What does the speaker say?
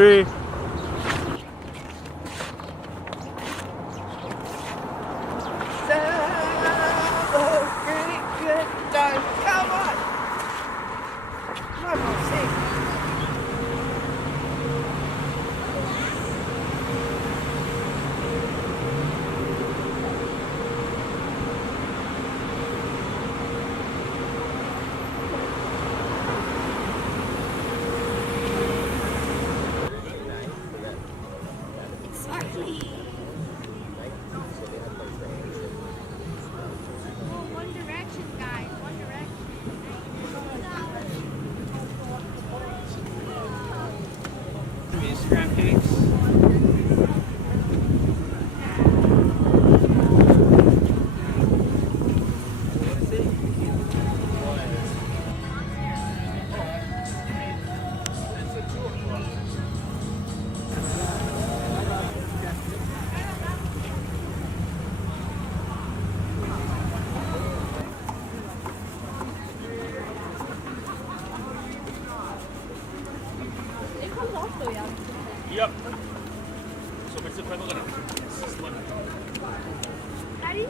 3. Celebrate good times. Come on. Come on, sing. One Direction, guys. One Direction. Instagram cakes. It comes off though, yeah. Yep. So it's a private one. Daddy?